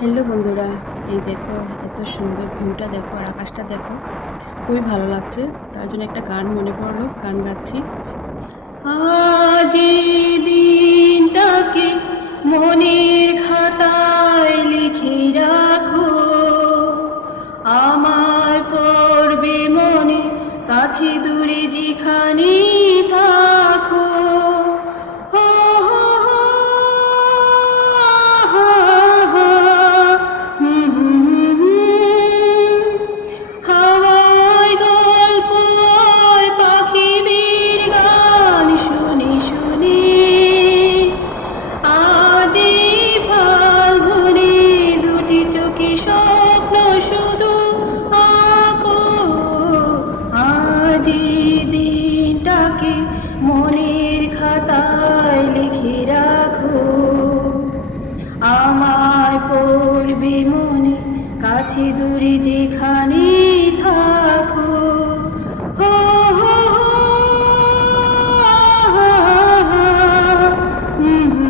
Hello বন্ধুরা, এই দেখো এত সুন্দর ভিউটা দেখো আর আকাশটা দেখো, খুবই ভালো লাগছে। তার জন্য একটা গান মনে পড়লো, গান গাচ্ছি। আজ এই দিনটাকে মনের খাতায় লিখে রাখো, আমার পড়বে মনে, কাছে দূরে যেখানে থাকো। হো হো হো, আহা আহা, হুম হুম হুম হুম। হাওয়ায় গল্প আর পাখিদের গান শুনে শুনে আজ এই ফাল্গুনে দুটি চোখে স্বপ্ন শুধু আঁকো। আজ এই দিনটাকে মনের খাতায় লিখে রাখো, আমায় পড়বে মনে, কাছে দূরে যেখানে থাকো।